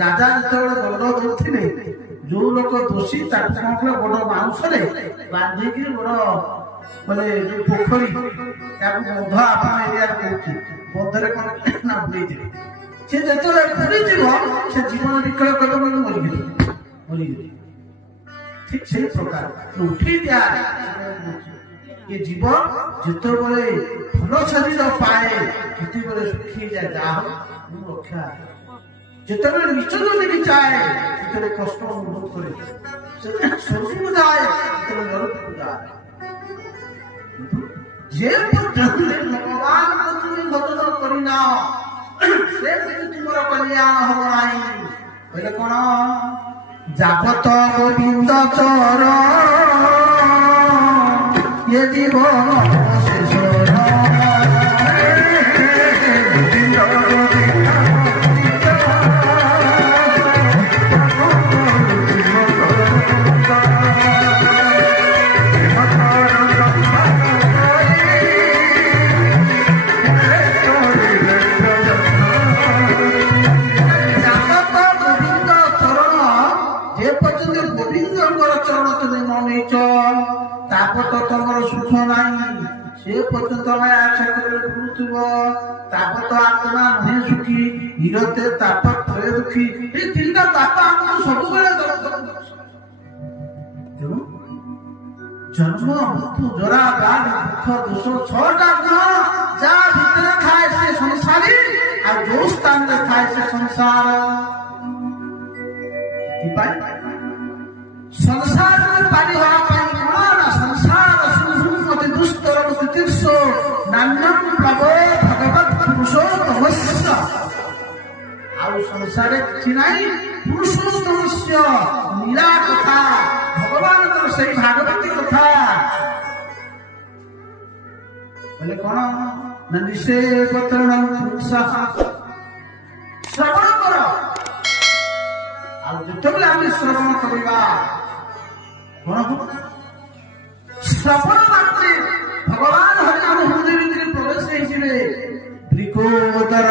राजा जो दंड दौले जो लोक दोषी बड़ बाउंशे बांधिक बड़ बोले जो पोखरी बंध आप एरिया कौन बंधरे कौन बुड़े सी जो बुड़ी से जीवन विकल कर मरीगली ठीक से प्रकार उठे दिया ये जीवन जिते भल शरीर पाए जिते सुखी जाए जा रक्षा जिते निज जगह चाहे जिते कष्ट अनुभव करे स्वर्ग जाए नरक जाए जे भगवान को तुम भजन करना से तुम कल्याण हम ना बोले कौन जाबत गोविंद चर ये जीवन शेष तापत तुम सुख नहीं से पर्यंत भूलुव तापत आत्मा नुहे सुखी निरते ताप त्रय दुखी ये तीन ताप आमको सब जन्म मृत्यु जरा व्याधि दुख दोष छटा गुण जहाँ भितर थाए से संसारी और जो स्थान में थाए से संसार संसार में पानी हवा संसार सुमति दुस्तर तीर्ष नान्यम प्लव भगवत पुरुषोत्तमस्य आउ संसार कि नहीं पुरुषोत्तमस्य नीला कथा भगवान से भागवती कथा बोले कौन ना निषेधन श्रवण कर जिते आम श्रवण करवा कौन श्रवण मात्रे भगवान हरि नाम हृदय भितर प्रवेश होइजिबे त्रिकोदर